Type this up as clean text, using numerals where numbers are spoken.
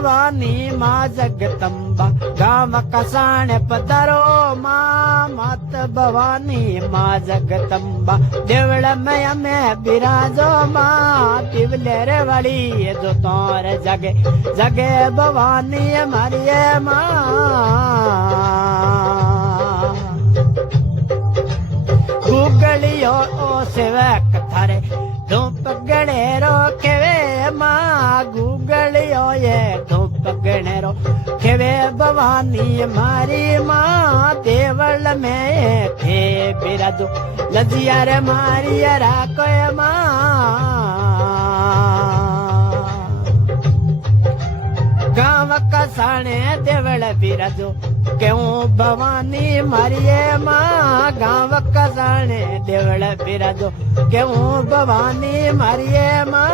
भवानी माँ जगदम्बा गाँव कसाण पधारो माँ मात भवानी माँ जगदम्बा देवल में बिराजो माँ दिवलेर वाली जो तोर जगे जगे भवानी हमारी माँ गूगलियो ओ सेवक थारे धूप गणेरो खेवे माँ गूगलियो ये धूप गणेरो खेवे भवानी मारी माँ देवल में थे बिराजो लजिया रे मारी राको माँ गाँव कसाणे देवल बिराजो क्यों भवानी मारिये माँ गाँव कसाणे देवल बिराजो क्यों भवानी मारिये माँ